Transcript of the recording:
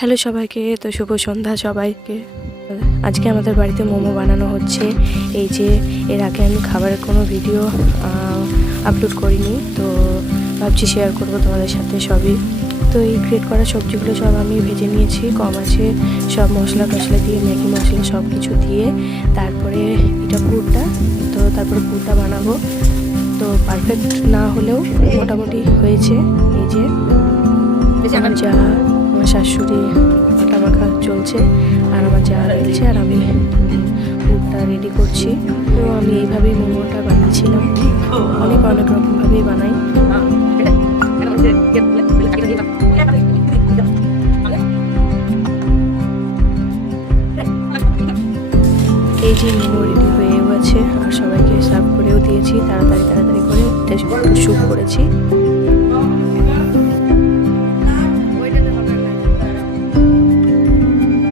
Hello সবাইকে, তো শুভ সন্ধ্যা সবাইকে। আজকে আমাদের বাড়িতে মোমো বানানো হচ্ছে। এই যে এর আগে আমি খাবারের কোনো ভিডিও আপলোড করিনি, তো ভাবছি শেয়ার করব তোমাদের সাথে সবই। তো এই গ্রেট করা সবজিগুলো সব আমি ভেজে নিয়েছি কম আছে, সব মশলা টশলা দিয়ে, ম্যাগি মশলা সব কিছু দিয়ে। তারপরে এটা পুরটা, তো তারপরে পুরটা বানাবো। তো পারফেক্ট না হলেও মোটামুটি হয়েছে। এই যে আমার যা, আমার শাশুড়ি আটা মাখা চলছে, আর আমার যা রয়েছে, আর আমি পুরটা রেডি করছি। তো আমি এইভাবেই মোমোটা বানিয়েছিলাম, অনেক রকমভাবেই বানাই। এই যে মোমো রেডি হয়ে গেছে, আর সবাইকে সার্ভ করেও দিয়েছি। তাড়াতাড়ি করে এটা শুট করেছি।